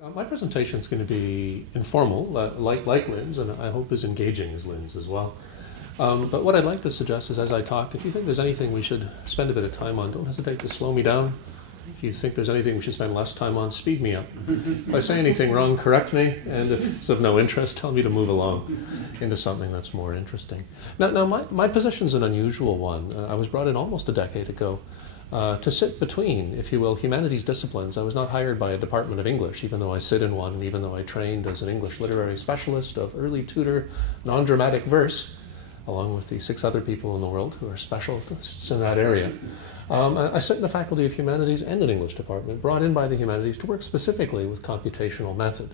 My presentation is going to be informal, like Lynn's, and I hope as engaging as Lynn's as well. But what I'd like to suggest is, as I talk, if you think there's anything we should spend a bit of time on, don't hesitate to slow me down. If you think there's anything we should spend less time on, speed me up. If I say anything wrong, correct me, and if it's of no interest, tell me to move along into something that's more interesting. Now my position's an unusual one. I was brought in almost a decade ago to sit between, if you will, humanities disciplines. I was not hired by a department of English, even though I sit in one, and even though I trained as an English literary specialist of early Tudor non-dramatic verse, along with the 6 other people in the world who are specialists in that area. I sit in the Faculty of Humanities and an English department, brought in by the humanities to work specifically with computational method.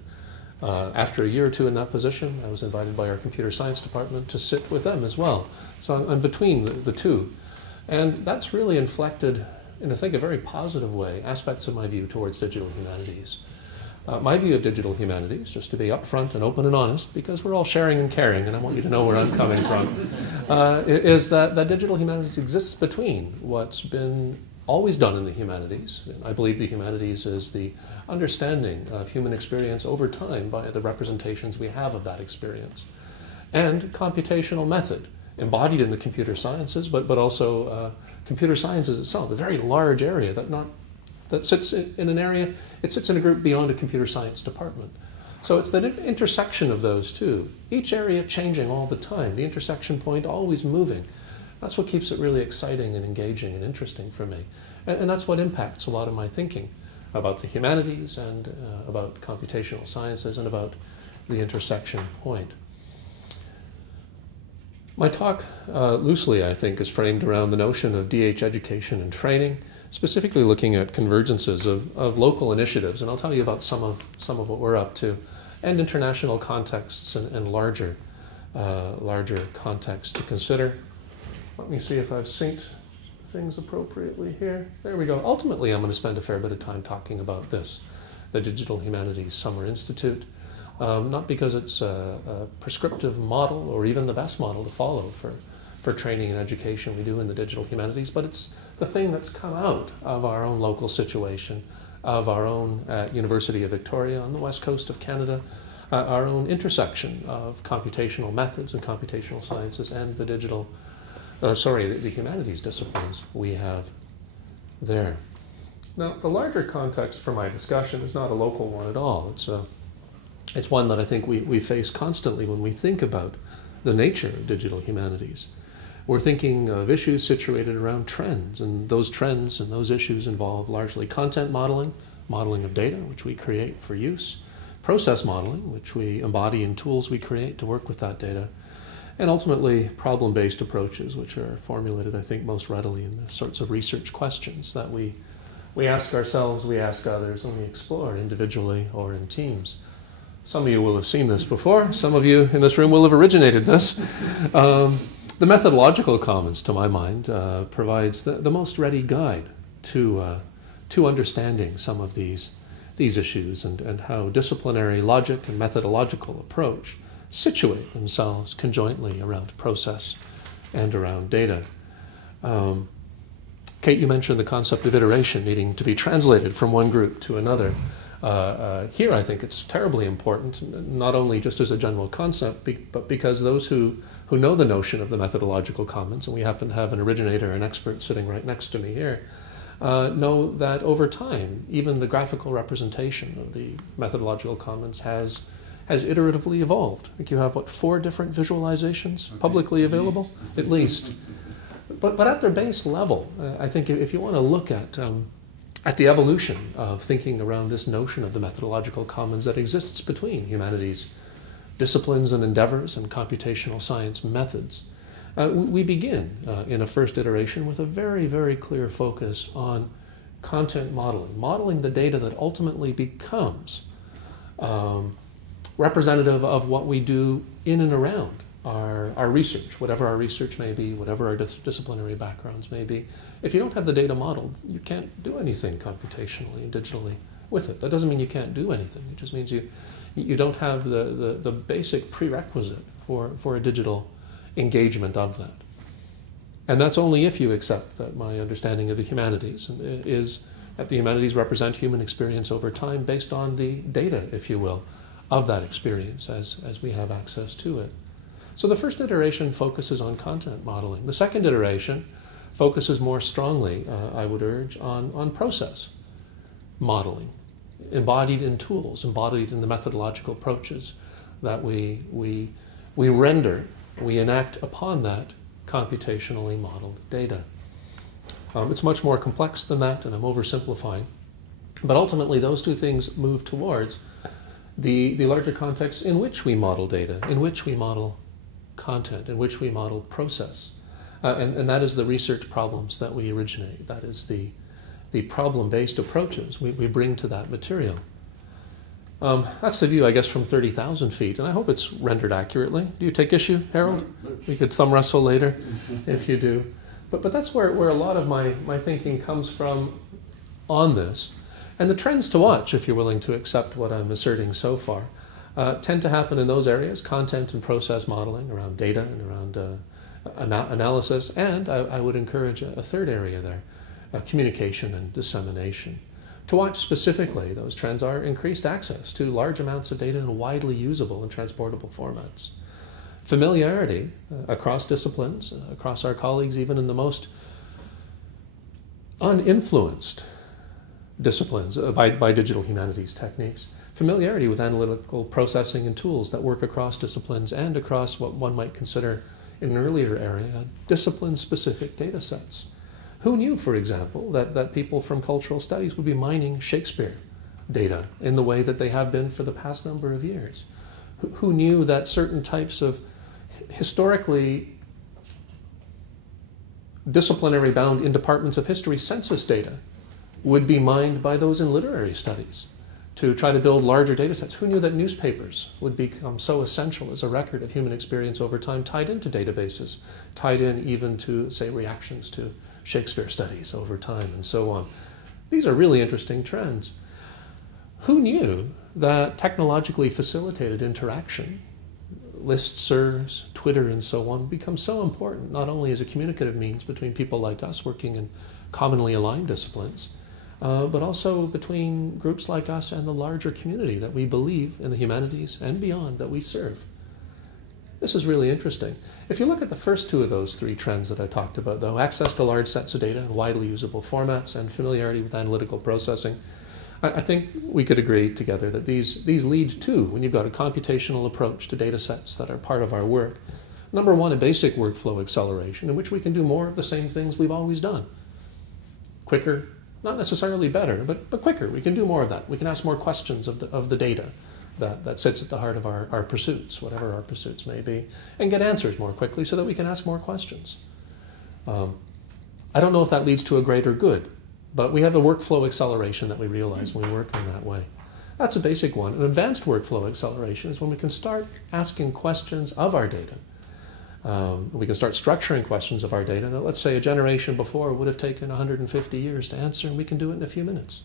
After a year or two in that position, I was invited by our computer science department to sit with them as well. So I'm between the two. And that's really inflected, in I think a very positive way, aspects of my view towards digital humanities. My view of digital humanities, just to be upfront and open and honest, because we're all sharing and caring, and I want you to know where I'm coming from, is that digital humanities exists between what's been always done in the humanities. I believe the humanities is the understanding of human experience over time by the representations we have of that experience, and computational method, embodied in the computer sciences, but also computer sciences itself, a very large area that sits in an area, it sits in a group beyond a computer science department. So it's the intersection of those two, each area changing all the time, the intersection point always moving. That's what keeps it really exciting and engaging and interesting for me. And that's what impacts a lot of my thinking about the humanities and about computational sciences and about the intersection point. My talk, loosely, I think, is framed around the notion of DH education and training, specifically looking at convergences of local initiatives, and I'll tell you about some of what we're up to, and international contexts and larger contexts to consider. Let me see if I've synced things appropriately here. There we go. Ultimately, I'm going to spend a fair bit of time talking about this, the Digital Humanities Summer Institute. Not because it's a prescriptive model or even the best model to follow for training and education we do in the digital humanities, but it's the thing that's come out of our own local situation, of our own University of Victoria on the west coast of Canada, our own intersection of computational methods and computational sciences and the the humanities disciplines we have there. Now, the larger context for my discussion is not a local one at all. It's one that I think we face constantly when we think about the nature of digital humanities. We're thinking of issues situated around trends, and those trends and those issues involve largely content modeling, modeling of data, which we create for use, process modeling, which we embody in tools we create to work with that data, and ultimately problem-based approaches, which are formulated, I think, most readily in the sorts of research questions that we ask ourselves, we ask others, and we explore individually or in teams. Some of you will have seen this before. Some of you in this room will have originated this. The methodological commons, to my mind, provides the most ready guide to understanding some of these issues and how disciplinary logic and methodological approach situate themselves conjointly around process and around data. Kate, you mentioned the concept of iteration needing to be translated from one group to another. Here I think it's terribly important, not only just as a general concept, but because those who know the notion of the methodological commons, and we happen to have an originator, an expert sitting right next to me here, know that over time, even the graphical representation of the methodological commons has iteratively evolved. I think you have, what, 4 different visualizations publicly available, at least. But at their base level, I think if you want to look at the evolution of thinking around this notion of the methodological commons that exists between humanities disciplines and endeavors and computational science methods, we begin in a first iteration with a very, very clear focus on content modeling, modeling the data that ultimately becomes representative of what we do in and around our research, whatever our research may be, whatever our disciplinary backgrounds may be. If you don't have the data modeled, you can't do anything computationally and digitally with it. That doesn't mean you can't do anything. It just means you don't have the basic prerequisite for a digital engagement of that. And that's only if you accept that my understanding of the humanities is at the humanities represent human experience over time based on the data, if you will, of that experience as we have access to it. So the first iteration focuses on content modeling. The second iteration focuses more strongly, I would urge, on process modeling, embodied in tools, embodied in the methodological approaches that we render, we enact upon that computationally modeled data. It's much more complex than that, and I'm oversimplifying. But ultimately, those two things move towards the larger context in which we model data, in which we model content, in which we model process. And that is the research problems that we originate. That is the problem-based approaches we bring to that material. That's the view, I guess, from 30,000 feet, and I hope it's rendered accurately. Do you take issue, Harold? We could thumb wrestle later if you do. But that's where a lot of my thinking comes from on this. And the trends to watch, if you're willing to accept what I'm asserting so far, tend to happen in those areas, content and process modeling, around data and around analysis, and I would encourage a third area there, communication and dissemination. To watch specifically, those trends are increased access to large amounts of data in widely usable and transportable formats. Familiarity across disciplines, across our colleagues, even in the most uninfluenced disciplines by digital humanities techniques. Familiarity with analytical processing and tools that work across disciplines and across what one might consider in an earlier area, discipline-specific data sets. Who knew, for example, that people from cultural studies would be mining Shakespeare data in the way that they have been for the past number of years? Who knew that certain types of historically disciplinary bound in departments of history census data would be mined by those in literary studies to try to build larger data sets? Who knew that newspapers would become so essential as a record of human experience over time, tied into databases, tied in even to, say, reactions to Shakespeare studies over time, and so on? These are really interesting trends. Who knew that technologically facilitated interaction, listservs, Twitter, and so on, become so important, not only as a communicative means between people like us working in commonly aligned disciplines, but also between groups like us and the larger community that we believe in the humanities and beyond that we serve. This is really interesting. If you look at the first two of those three trends that I talked about, though, access to large sets of data in widely usable formats and familiarity with analytical processing, I think we could agree together that these lead to, when you've got a computational approach to data sets that are part of our work, number one, a basic workflow acceleration in which we can do more of the same things we've always done. Quicker, not necessarily better, but quicker. We can do more of that. We can ask more questions of the data that sits at the heart of our pursuits, whatever our pursuits may be, and get answers more quickly so that we can ask more questions. I don't know if that leads to a greater good, but we have a workflow acceleration that we realize when we work in that way. That's a basic one. An advanced workflow acceleration is when we can start asking questions of our data. We can start structuring questions of our data that, let's say, a generation before would have taken 150 years to answer, and we can do it in a few minutes.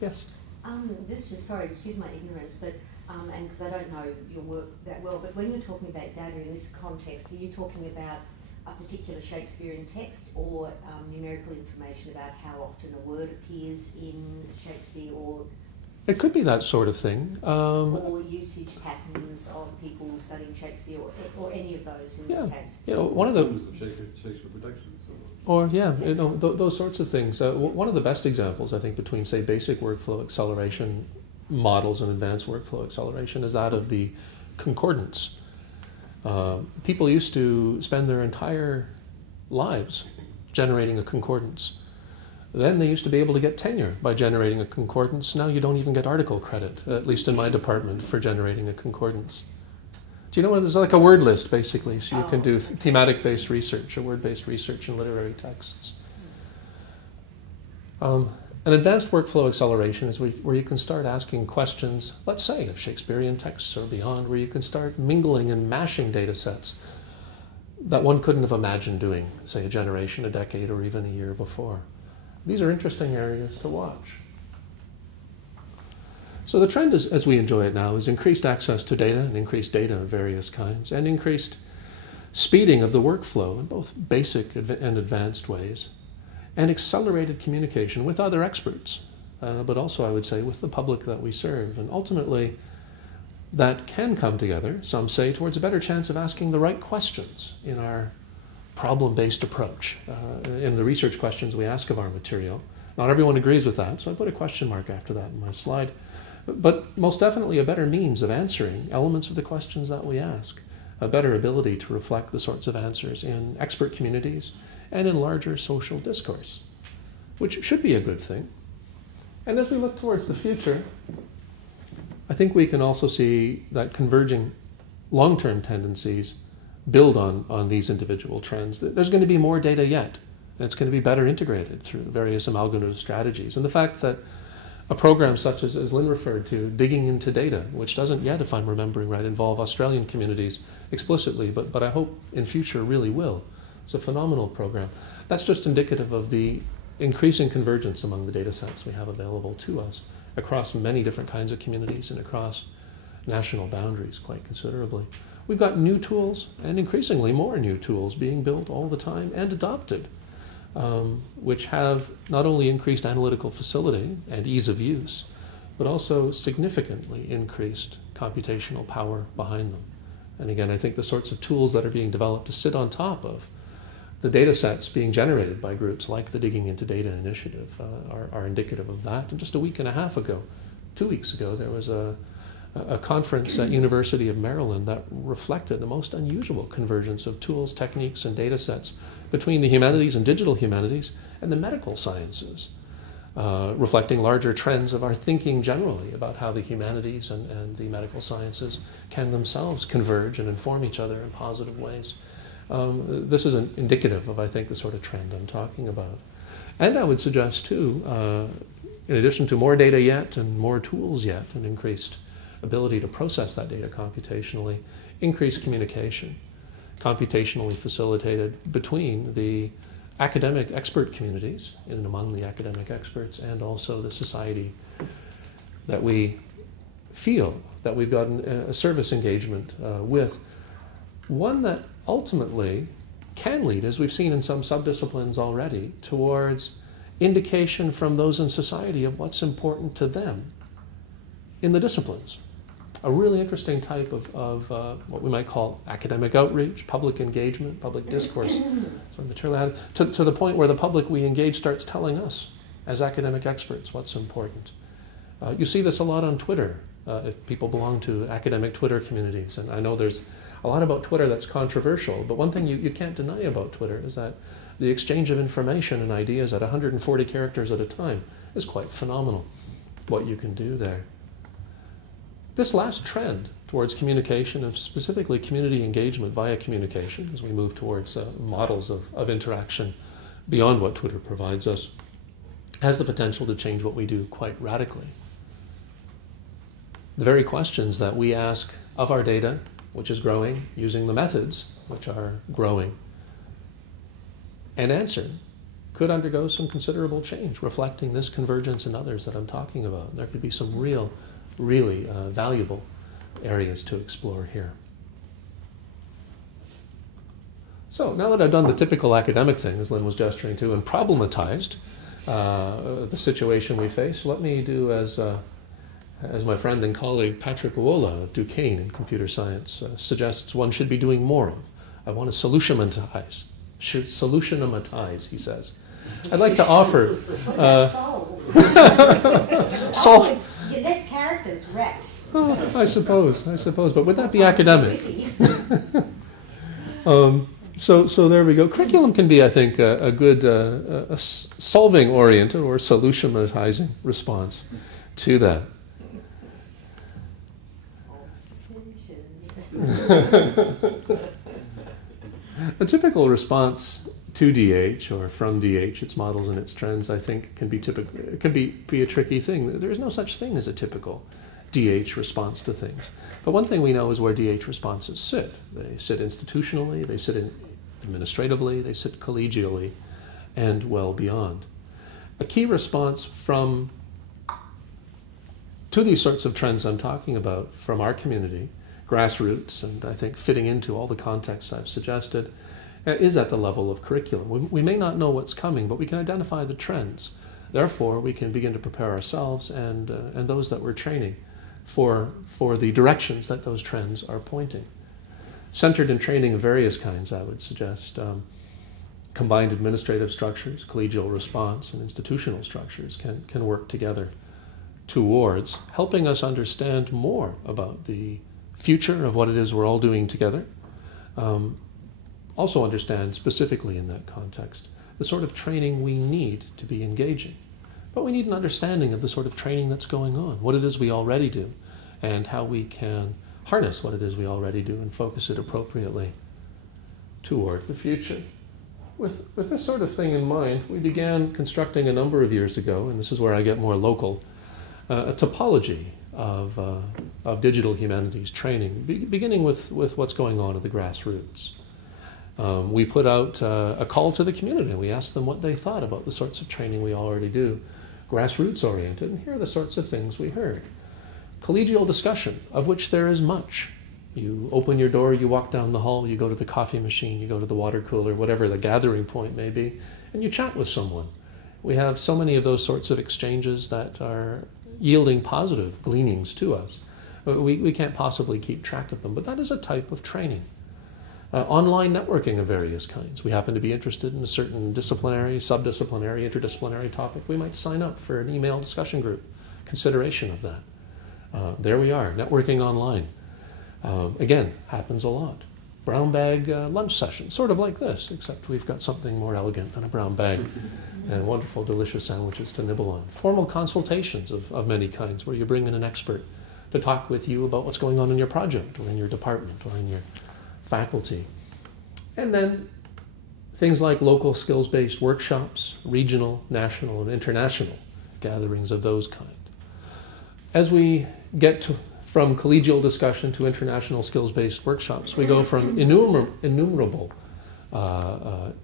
Yes? This is, sorry, excuse my ignorance, but and because I don't know your work that well, but when you're talking about data in this context, are you talking about a particular Shakespearean text or numerical information about how often a word appears in Shakespeare, or it could be that sort of thing. Or usage patterns of people studying Shakespeare, or any of those in this case? You know, one of the Shakespeare productions. Or, yeah, you know, those sorts of things. One of the best examples, I think, between, say, basic workflow acceleration models and advanced workflow acceleration is that of the concordance. People used to spend their entire lives generating a concordance. Then they used to be able to get tenure by generating a concordance. Now you don't even get article credit, at least in my department, for generating a concordance. Do you know what? There's like a word list, basically, so you can do thematic-based research or word-based research in literary texts. An advanced workflow acceleration is where you can start asking questions, let's say, of Shakespearean texts or beyond, where you can start mingling and mashing data sets that one couldn't have imagined doing, say, a generation, a decade, or even a year before. These are interesting areas to watch. So the trend, as we enjoy it now, is increased access to data and increased data of various kinds, and increased speeding of the workflow in both basic and advanced ways, and accelerated communication with other experts, but also, I would say, with the public that we serve. And ultimately, that can come together, some say, towards a better chance of asking the right questions in our problem-based approach, in the research questions we ask of our material. Not everyone agrees with that, so I put a question mark after that in my slide. But most definitely a better means of answering elements of the questions that we ask, a better ability to reflect the sorts of answers in expert communities and in larger social discourse, which should be a good thing. And as we look towards the future, I think we can also see that converging long-term tendencies build on these individual trends. There's going to be more data yet, and it's going to be better integrated through various amalgamative strategies. And the fact that a program such as Lynn referred to, Digging into Data, which doesn't yet, if I'm remembering right, involve Australian communities explicitly, but I hope in future really will. It's a phenomenal program. That's just indicative of the increasing convergence among the data sets we have available to us across many different kinds of communities and across national boundaries quite considerably. We've got new tools and increasingly more new tools being built all the time and adopted, which have not only increased analytical facility and ease of use, but also significantly increased computational power behind them. And again, I think the sorts of tools that are being developed to sit on top of the data sets being generated by groups like the Digging into Data initiative are indicative of that. And just a week and a half ago, 2 weeks ago, there was a conference at University of Maryland that reflected the most unusual convergence of tools, techniques, and data sets between the humanities and digital humanities and the medical sciences, reflecting larger trends of our thinking generally about how the humanities and the medical sciences can themselves converge and inform each other in positive ways. This is indicative of, I think, the sort of trend I'm talking about. And I would suggest, too, in addition to more data yet and more tools yet and increased ability to process that data computationally, increased communication, computationally facilitated between the academic expert communities and among the academic experts and also the society that we feel that we've got a service engagement with, one that ultimately can lead, as we've seen in some subdisciplines already, towards indication from those in society of what's important to them in the disciplines. A really interesting type of what we might call academic outreach, public engagement, public discourse, sort of material to the point where the public we engage starts telling us as academic experts what's important. You see this a lot on Twitter if people belong to academic Twitter communities. And I know there's a lot about Twitter that's controversial, but one thing you can't deny about Twitter is that the exchange of information and ideas at 140 characters at a time is quite phenomenal, what you can do there. This last trend towards communication, and specifically community engagement via communication, as we move towards models of interaction beyond what Twitter provides us, has the potential to change what we do quite radically. The very questions that we ask of our data, which is growing, using the methods which are growing, and answer, could undergo some considerable change, reflecting this convergence and others that I'm talking about. There could be some really valuable areas to explore here. So now that I've done the typical academic thing, as Lynn was gesturing to, and problematized the situation we face, let me do as my friend and colleague Patrick Uola of Duquesne in computer science suggests one should be doing more of. I want to solutionamatize, he says. I'd like to offer... solve. Less characters, rats. I suppose, but would that be academic? So there we go. Curriculum can be, I think, a good solving-oriented or solutionatizing response to that. A typical response to DH or from DH, its models and its trends, I think can be typical. It can be a tricky thing. There is no such thing as a typical DH response to things. But one thing we know is where DH responses sit. They sit institutionally, they sit administratively, they sit collegially, and well beyond. A key response to these sorts of trends I'm talking about from our community, grassroots, and I think fitting into all the contexts I've suggested, is at the level of curriculum. We may not know what's coming, but we can identify the trends. Therefore, we can begin to prepare ourselves and those that we're training for the directions that those trends are pointing. Centered in training of various kinds, I would suggest. Combined administrative structures, collegial response, and institutional structures can work together towards helping us understand more about the future of what it is we're all doing together. Also understand specifically in that context the sort of training we need to be engaging. But we need an understanding of the sort of training that's going on, what it is we already do, and how we can harness what it is we already do and focus it appropriately toward the future. With this sort of thing in mind, we began constructing a number of years ago, and this is where I get more local, a topology of digital humanities training, beginning with what's going on at the grassroots. We put out a call to the community. We asked them what they thought about the sorts of training we already do, grassroots oriented, and here are the sorts of things we heard. Collegial discussion, of which there is much. You open your door, you walk down the hall, you go to the coffee machine, you go to the water cooler, whatever the gathering point may be, and you chat with someone. We have so many of those sorts of exchanges that are yielding positive gleanings to us. We can't possibly keep track of them, but that is a type of training. Online networking of various kinds. We happen to be interested in a certain disciplinary, subdisciplinary, interdisciplinary topic. We might sign up for an email discussion group, consideration of that. There we are, networking online. Again, happens a lot. Brown bag lunch session, sort of like this, except we've got something more elegant than a brown bag and wonderful, delicious sandwiches to nibble on. Formal consultations of many kinds, where you bring in an expert to talk with you about what's going on in your project or in your department or in your faculty. And then things like local skills-based workshops, regional, national, and international gatherings of those kind. As we get from collegial discussion to international skills-based workshops, we go from innumerable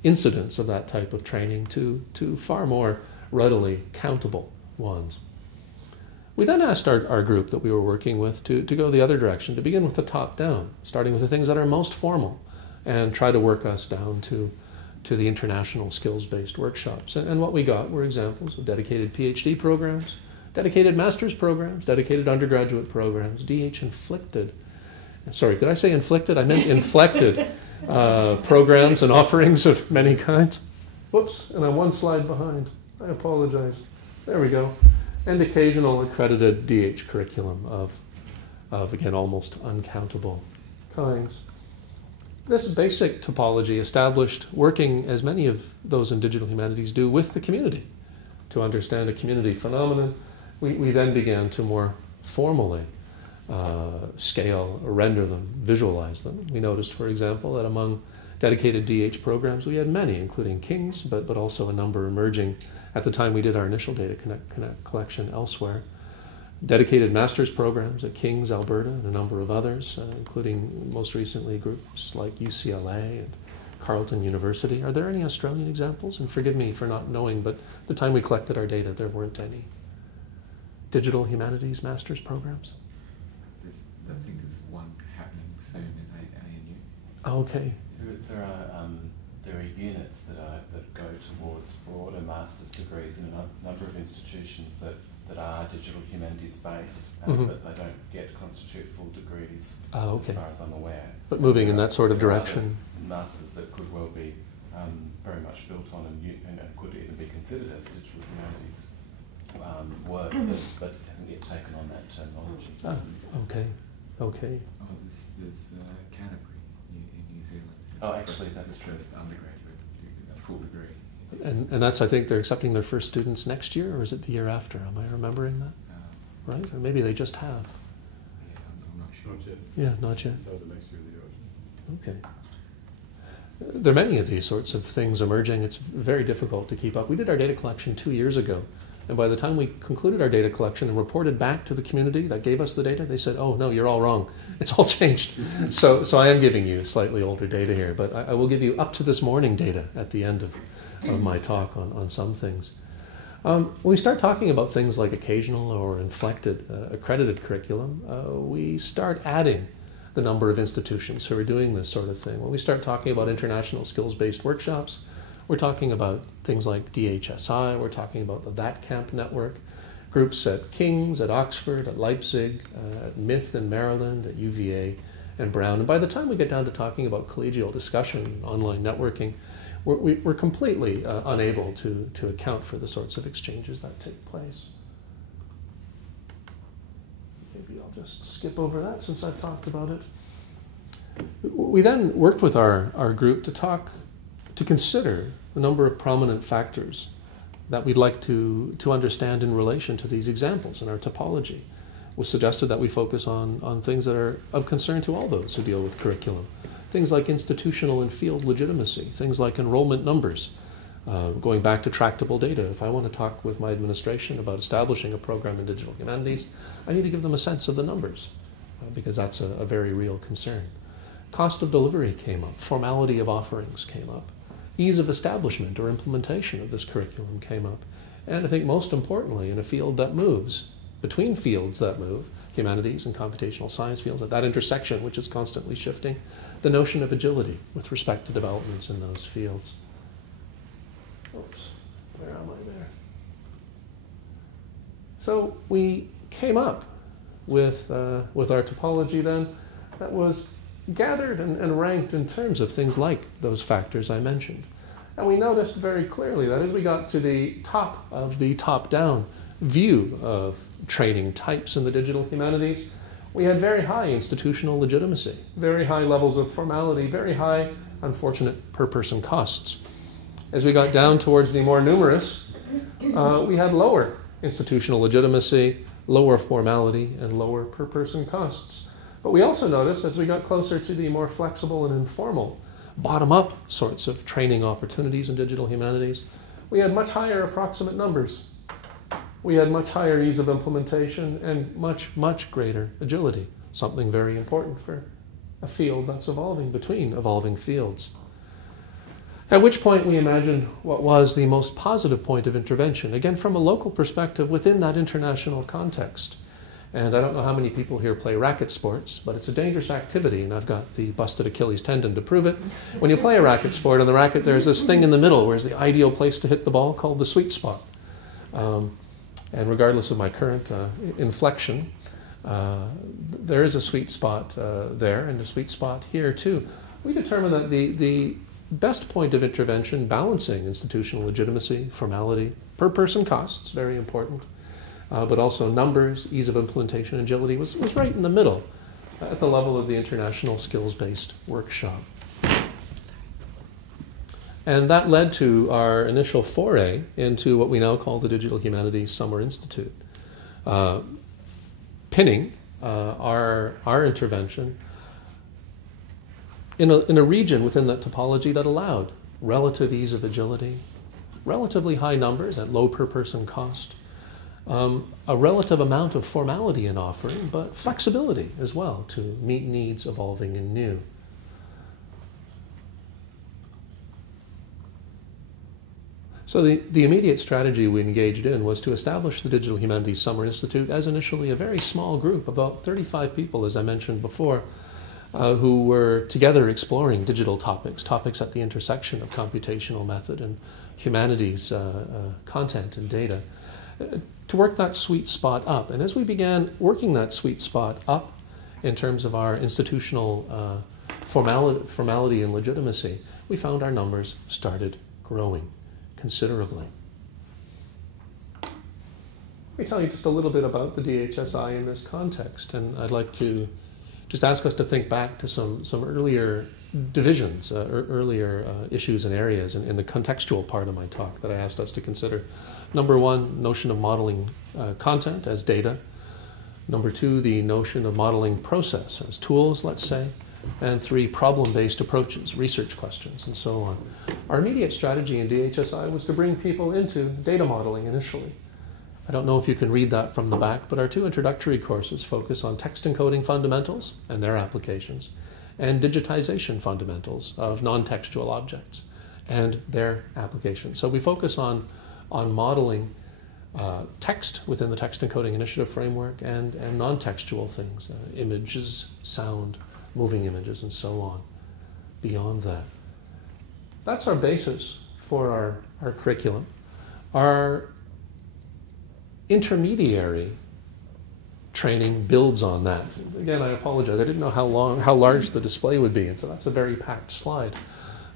incidents of that type of training to far more readily countable ones. We then asked our group that we were working with to go the other direction, to begin with the top down, starting with the things that are most formal, and try to work us down to the international skills-based workshops. And what we got were examples of dedicated PhD programs, dedicated master's programs, dedicated undergraduate programs, DH-inflicted. Sorry, did I say inflicted? I meant inflected programs and offerings of many kinds. Whoops, and I'm one slide behind. I apologize. There we go. And occasional accredited DH curriculum of again, almost uncountable kinds. This basic topology established working, as many of those in digital humanities do, with the community to understand a community phenomenon. We then began to more formally scale or render them, visualize them. We noticed, for example, that among dedicated DH programs, we had many, including King's, but also a number emerging at the time we did our initial data collection elsewhere. Dedicated master's programs at King's, Alberta, and a number of others, including most recently groups like UCLA and Carleton University. Are there any Australian examples? And forgive me for not knowing, but the time we collected our data, there weren't any. Digital humanities master's programs? I think there's one happening soon in ANU. Oh, okay. There are units that go towards broader master's degrees in a number of institutions that are digital humanities based, but they don't yet constitute full degrees as far as I'm aware. But moving in that sort of There are direction. other masters that could well be very much built on and could even be considered as digital humanities work, but it hasn't yet taken on that terminology. Okay. Okay. Oh, there's Canterbury in New Zealand. Oh, actually, that's the first undergraduate, a full degree. And that's, I think, they're accepting their first students next year, or is it the year after? Am I remembering that? Right? Or maybe they just have. Yeah, I'm not sure. Not yet. Yeah, not yet. So the next year they do it. Okay. There are many of these sorts of things emerging. It's very difficult to keep up. We did our data collection 2 years ago, and by the time we concluded our data collection and reported back to the community that gave us the data, they said, oh, no, you're all wrong. It's all changed. So I am giving you slightly older data here, but I will give you up to this morning data at the end of my talk on some things. When we start talking about things like occasional or inflected accredited curriculum, we start adding the number of institutions who are doing this sort of thing. When we start talking about international skills-based workshops, we're talking about things like DHSI, we're talking about the That Camp network, groups at King's, at Oxford, at Leipzig, at MITH in Maryland, at UVA and Brown. And by the time we get down to talking about collegial discussion, online networking, we're completely unable to account for the sorts of exchanges that take place. Maybe I'll just skip over that since I've talked about it. We then worked with our group to consider the number of prominent factors that we'd like to understand in relation to these examples in our topology. It was suggested that we focus on things that are of concern to all those who deal with curriculum. Things like institutional and field legitimacy, things like enrollment numbers, going back to tractable data. If I want to talk with my administration about establishing a program in digital humanities, I need to give them a sense of the numbers, because that's a very real concern. Cost of delivery came up, formality of offerings came up, ease of establishment or implementation of this curriculum came up, and I think most importantly, in a field that moves, between fields that move, humanities and computational science fields, at that intersection which is constantly shifting, the notion of agility with respect to developments in those fields. Oops, where am I there? So we came up with our topology then that was gathered and ranked in terms of things like those factors I mentioned. And we noticed very clearly that as we got to the top of the top-down view of training types in the digital humanities, we had very high institutional legitimacy, very high levels of formality, very high, unfortunate per-person costs. As we got down towards the more numerous, we had lower institutional legitimacy, lower formality, and lower per-person costs. But we also noticed, as we got closer to the more flexible and informal, bottom-up sorts of training opportunities in digital humanities, we had much higher approximate numbers. We had much higher ease of implementation and much, much greater agility, something very important for a field that's evolving between evolving fields. At which point we imagined what was the most positive point of intervention, again from a local perspective within that international context. And I don't know how many people here play racket sports, but it's a dangerous activity, and I've got the busted Achilles tendon to prove it. When you play a racket sport, on the racket there's this thing in the middle where's the ideal place to hit the ball called the sweet spot. And regardless of my current inflection, there is a sweet spot there and a sweet spot here too. We determined that the best point of intervention, balancing institutional legitimacy, formality, per person costs, very important, but also numbers, ease of implementation, agility, was right in the middle at the level of the international skills-based workshop. And that led to our initial foray into what we now call the Digital Humanities Summer Institute, pinning our intervention in a region within that topology that allowed relative ease of agility, relatively high numbers at low per person cost, a relative amount of formality in offering, but flexibility as well to meet needs evolving and new. So the immediate strategy we engaged in was to establish the Digital Humanities Summer Institute as initially a very small group, about 35 people, as I mentioned before, who were together exploring digital topics at the intersection of computational method and humanities content and data, to work that sweet spot up. And as we began working that sweet spot up in terms of our institutional formality and legitimacy, we found our numbers started growing considerably. Let me tell you just a little bit about the DHSI in this context, and I'd like to just ask us to think back to some earlier divisions, earlier issues and areas in the contextual part of my talk that I asked us to consider. Number one, notion of modeling content as data. Number two, the notion of modeling process as tools, let's say. And three, problem-based approaches, research questions, and so on. Our immediate strategy in DHSI was to bring people into data modeling initially. I don't know if you can read that from the back, but our two introductory courses focus on text encoding fundamentals and their applications, and digitization fundamentals of non-textual objects and their applications. So we focus on modeling text within the text encoding initiative framework and non-textual things, images, sound, moving images, and so on beyond that. That's our basis for our curriculum. Our intermediary training builds on that. Again, I apologize. I didn't know how large the display would be, and so that's a very packed slide.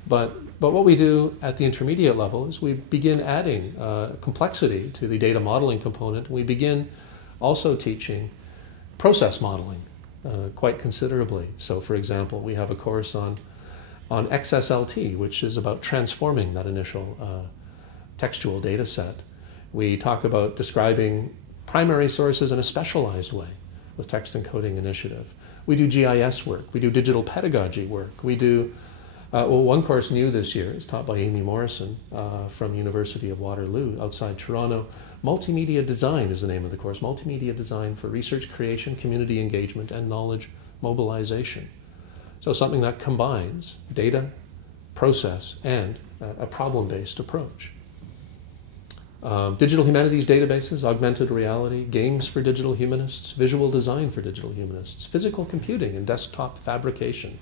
But what we do at the intermediate level is we begin adding complexity to the data modeling component. We begin also teaching process modeling quite considerably. So, for example, we have a course on XSLT, which is about transforming that initial textual data set. We talk about describing primary sources in a specialized way with Text Encoding Initiative. We do GIS work. We do digital pedagogy work. We do, one course new this year is taught by Amy Morrison from University of Waterloo outside Toronto. Multimedia Design is the name of the course. Multimedia Design for Research Creation, Community Engagement, and Knowledge Mobilization. So something that combines data, process, and a problem-based approach. Digital humanities databases, augmented reality, games for digital humanists, visual design for digital humanists, physical computing and desktop fabrication,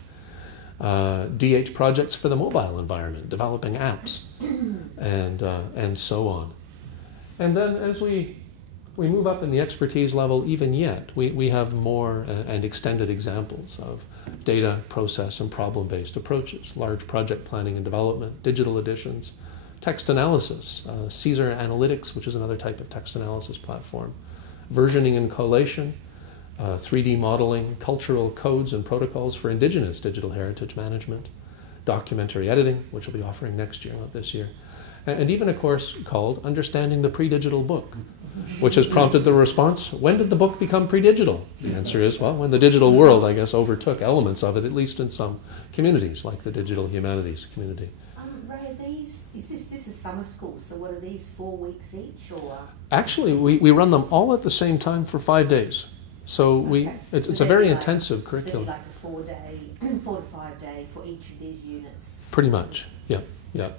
DH projects for the mobile environment, developing apps, and so on. And then as we move up in the expertise level even yet, we have more and extended examples of data, process, and problem-based approaches, large project planning and development, digital editions, text analysis, Caesar Analytics, which is another type of text analysis platform, versioning and collation, 3D modeling, cultural codes and protocols for indigenous digital heritage management, documentary editing, which we'll be offering next year, not this year, and even a course called Understanding the Pre-Digital Book, which has prompted the response, when did the book become pre-digital? The answer is, well, when the digital world, I guess, overtook elements of it, at least in some communities, like the digital humanities community. Ray, this is summer school, so what are these, 4 weeks each, or? Actually, we run them all at the same time for 5 days. So it's a very intensive curriculum. So like a 4 to 5 day for each of these units? Pretty much, yeah. Yeah,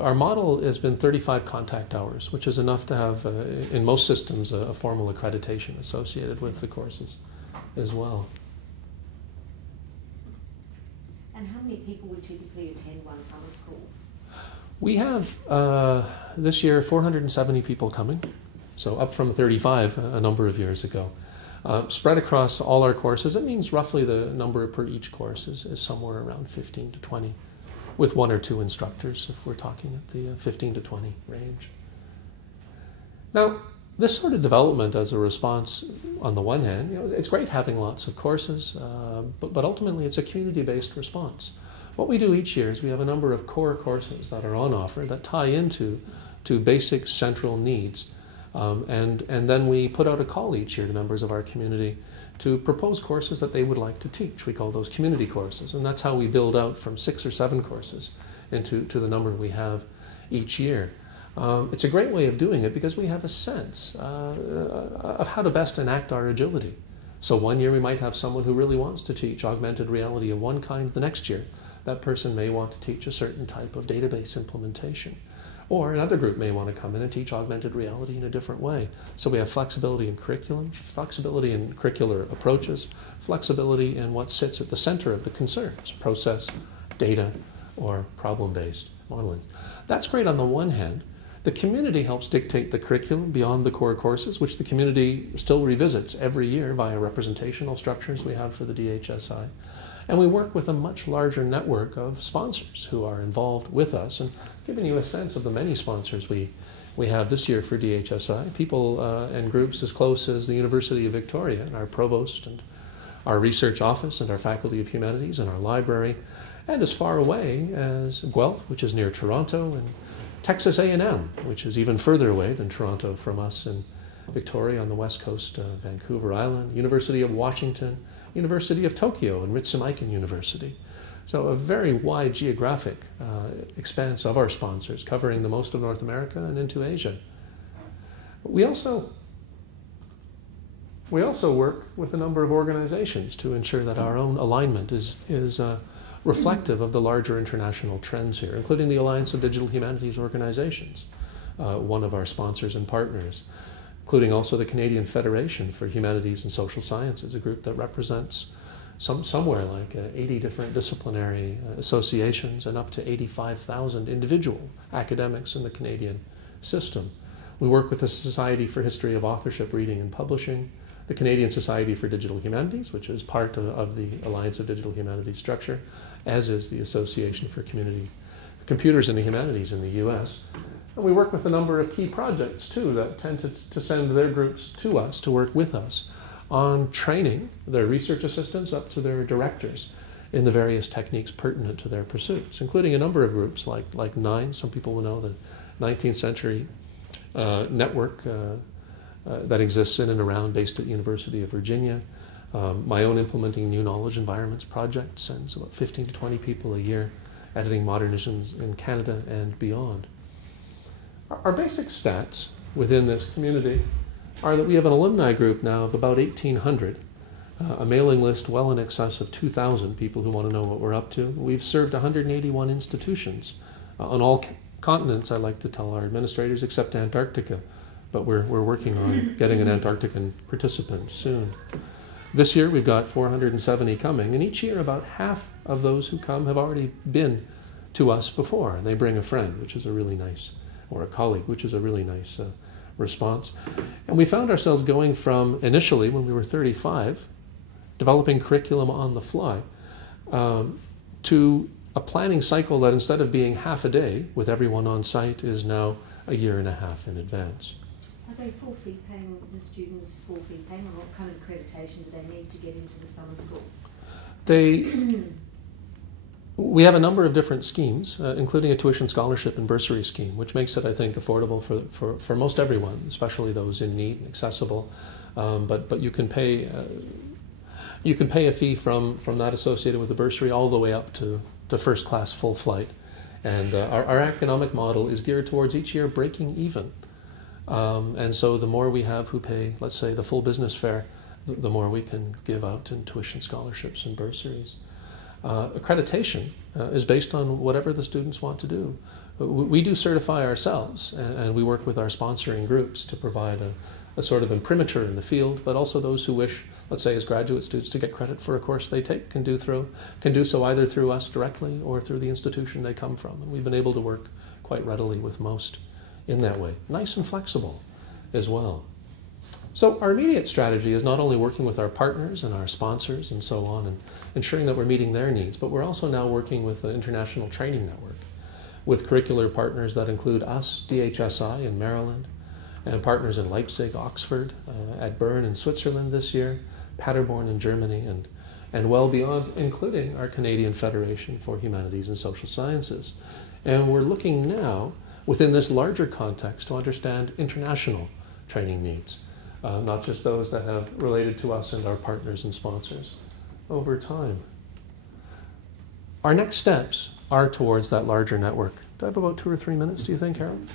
our model has been 35 contact hours, which is enough to have, in most systems, a formal accreditation associated with the courses as well. And how many people would typically attend one summer school? We have, this year, 470 people coming, so up from 35 a number of years ago. Spread across all our courses, it means roughly the number per each course is somewhere around 15 to 20. With 1 or 2 instructors, if we're talking at the 15 to 20 range. Now, this sort of development as a response, on the one hand, it's great having lots of courses, but ultimately it's a community-based response. What we do each year is we have a number of core courses that are on offer that tie into basic central needs, and then we put out a call each year to members of our community to propose courses that they would like to teach. We call those community courses, and that's how we build out from 6 or 7 courses to the number we have each year. It's a great way of doing it because we have a sense of how to best enact our agility. So one year we might have someone who really wants to teach augmented reality of one kind. The next year, that person may want to teach a certain type of database implementation. Or another group may want to come in and teach augmented reality in a different way. So we have flexibility in curriculum, flexibility in curricular approaches, flexibility in what sits at the center of the concerns, process, data, or problem-based modeling. That's great on the one hand. The community helps dictate the curriculum beyond the core courses, which the community still revisits every year via representational structures we have for the DHSI. And we work with a much larger network of sponsors who are involved with us. And giving you a sense of the many sponsors we have this year for DHSI, people and groups as close as the University of Victoria, and our provost and our research office and our Faculty of Humanities and our library, and as far away as Guelph, which is near Toronto, and Texas A&M, which is even further away than Toronto from us, in Victoria on the west coast of Vancouver Island, University of Washington, University of Tokyo, and Ritsumeikan University. So a very wide geographic expanse of our sponsors, covering the most of North America and into Asia. We also work with a number of organizations to ensure that our own alignment is reflective of the larger international trends here, including the Alliance of Digital Humanities Organizations, one of our sponsors and partners, including also the Canadian Federation for Humanities and Social Sciences, a group that represents somewhere like 80 different disciplinary associations and up to 85,000 individual academics in the Canadian system. We work with the Society for History of Authorship, Reading and Publishing, the Canadian Society for Digital Humanities, which is part of the Alliance of Digital Humanities structure, as is the Association for Community Computers in the Humanities in the US. And we work with a number of key projects too that tend to send their groups to us to work with us on training their research assistants up to their directors in the various techniques pertinent to their pursuits, including a number of groups like NINE. Some people will know the 19th century network that exists in and around, based at the University of Virginia. My own Implementing New Knowledge Environments project sends about 15 to 20 people a year, editing modernisms in Canada and beyond. Our basic stats within this community are that we have an alumni group now of about 1,800, a mailing list well in excess of 2,000 people who want to know what we're up to. We've served 181 institutions on all continents, I like to tell our administrators, except Antarctica, but we're working on getting an Antarctican participant soon. This year we've got 470 coming, and each year about half of those who come have already been to us before, and they bring a friend, which is a really nice, or a colleague, which is a really nice response. And we found ourselves going from, initially when we were 35, developing curriculum on the fly, to a planning cycle that, instead of being half a day with everyone on site, is now a year and a half in advance. Are they full fee paying, the students full fee paying, or what kind of accreditation do they need to get into the summer school? We have a number of different schemes, including a tuition scholarship and bursary scheme, which makes it, I think, affordable for most everyone, especially those in need and accessible. But you can pay a fee from that associated with the bursary all the way up to first class full flight. And our economic model is geared towards each year breaking even. And so the more we have who pay, let's say, the full business fare, the more we can give out in tuition scholarships and bursaries. Accreditation is based on whatever the students want to do. We do certify ourselves, and we work with our sponsoring groups to provide a sort of imprimatur in the field, but also those who wish, let's say as graduate students, to get credit for a course they take can do so either through us directly or through the institution they come from. And we've been able to work quite readily with most in that way. Nice and flexible as well. So our immediate strategy is not only working with our partners and our sponsors and so on, and ensuring that we're meeting their needs, but we're also now working with the International Training Network, with curricular partners that include us, DHSI in Maryland, and partners in Leipzig, Oxford, at Bern in Switzerland this year, Paderborn in Germany, and well beyond, including our Canadian Federation for Humanities and Social Sciences. And we're looking now, within this larger context, to understand international training needs, not just those that have related to us and our partners and sponsors over time. Our next steps are towards that larger network. Do I have about 2 or 3 minutes, do you think, Harold?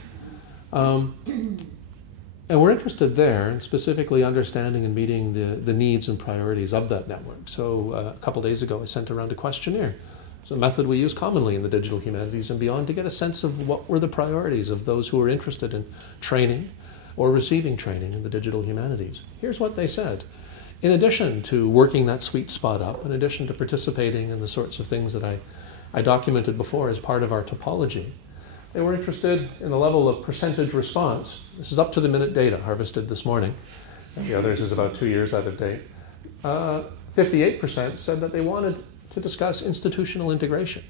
And we're interested there in specifically understanding and meeting the needs and priorities of that network. So a couple days ago, I sent around a questionnaire. It's a method we use commonly in the digital humanities and beyond to get a sense of what were the priorities of those who are interested in training or receiving training in the digital humanities. Here's what they said. In addition to working that sweet spot up, in addition to participating in the sorts of things that I documented before as part of our topology, they were interested in the level of percentage response. This is up-to-the-minute data harvested this morning. The others is about 2 years out of date. 58% said that they wanted to discuss institutional integration.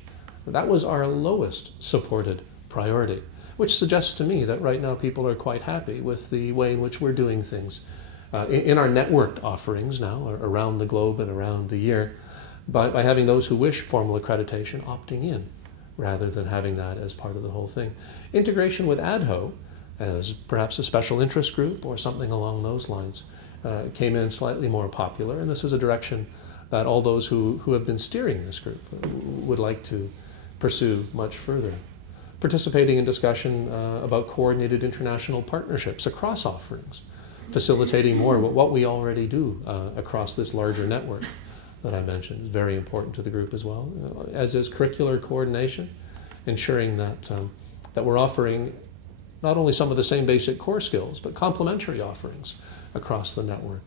That was our lowest supported priority, which suggests to me that right now people are quite happy with the way in which we're doing things in our networked offerings now around the globe and around the year, by having those who wish formal accreditation opting in rather than having that as part of the whole thing. Integration with ADHO as perhaps a special interest group or something along those lines came in slightly more popular, and this is a direction that all those who have been steering this group would like to pursue much further. Participating in discussion about coordinated international partnerships across offerings, facilitating more what we already do across this larger network that I mentioned is very important to the group as well, as is curricular coordination, ensuring that, that we're offering not only some of the same basic core skills, but complementary offerings across the network.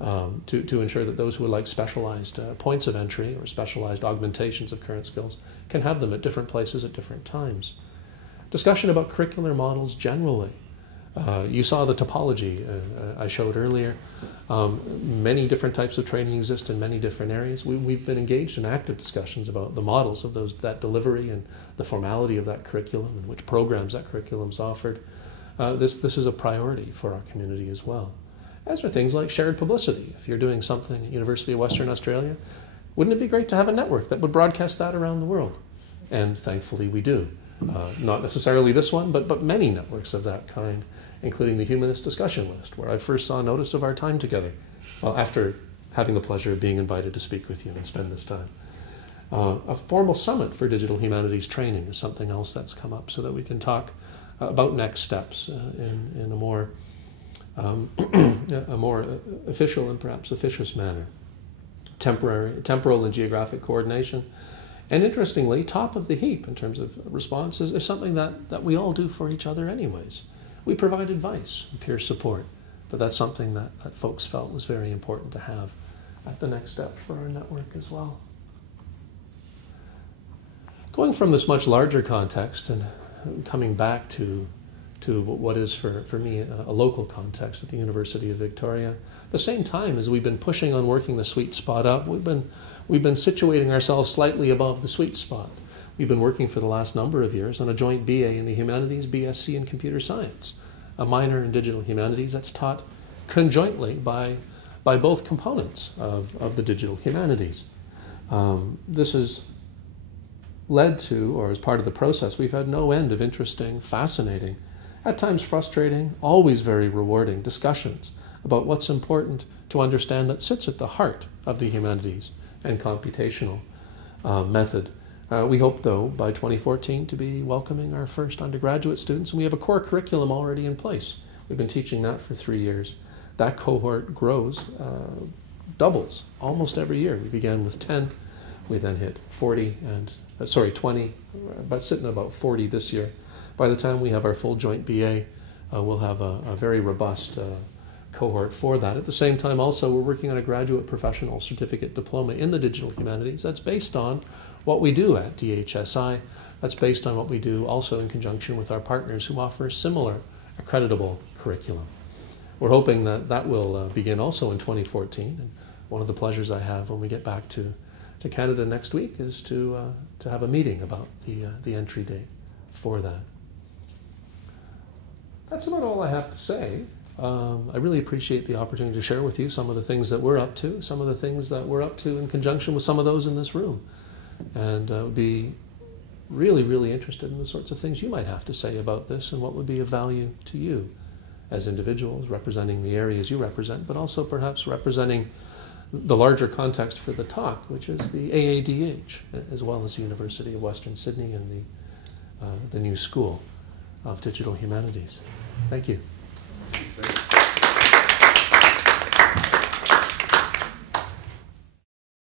to ensure that those who would like specialized points of entry or specialized augmentations of current skills can have them at different places at different times. Discussion about curricular models generally. You saw the topology I showed earlier. Many different types of training exist in many different areas. We've been engaged in active discussions about the models of that delivery and the formality of that curriculum and which programs that curriculum's offered. This is a priority for our community as well. As are things like shared publicity. If you're doing something at University of Western Australia, wouldn't it be great to have a network that would broadcast that around the world? And thankfully we do. Not necessarily this one, but many networks of that kind, including the Humanist discussion list, where I first saw notice of our time together, well, after having the pleasure of being invited to speak with you and spend this time. A formal summit for digital humanities training is something else that's come up so that we can talk about next steps in a more official and perhaps officious manner. Temporal and geographic coordination. And interestingly, top of the heap in terms of responses is something that we all do for each other anyways. We provide advice and peer support, but that's something that folks felt was very important to have at the next step for our network as well. Going from this much larger context and coming back to what is for me a local context at the University of Victoria, at the same time as we've been pushing on working the sweet spot up, we've been situating ourselves slightly above the sweet spot. We've been working for the last number of years on a joint BA in the Humanities, BSc in Computer Science, a minor in Digital Humanities that's taught conjointly by both components of the Digital Humanities. This has led to, or as part of the process, we've had no end of interesting, fascinating, at times frustrating, always very rewarding discussions about what's important to understand that sits at the heart of the humanities and computational method. We hope, though, by 2014 to be welcoming our first undergraduate students, and we have a core curriculum already in place. We've been teaching that for 3 years. That cohort grows, doubles almost every year. We began with 10, we then hit 20, but sitting at about 40 this year. By the time we have our full joint BA, we'll have a very robust cohort for that. At the same time, also, we're working on a graduate professional certificate diploma in the digital humanities. That's based on what we do at DHSI. That's based on what we do also in conjunction with our partners who offer similar accreditable curriculum. We're hoping that will begin also in 2014. And one of the pleasures I have when we get back to Canada next week is to have a meeting about the entry date for that. That's about all I have to say. I really appreciate the opportunity to share with you some of the things that we're up to, some of the things that we're up to in conjunction with some of those in this room. And would be really, really interested in the sorts of things you might have to say about this and what would be of value to you as individuals representing the areas you represent, but also perhaps representing the larger context for the talk, which is the AADH, as well as the University of Western Sydney and the new School of Digital Humanities. Thank you.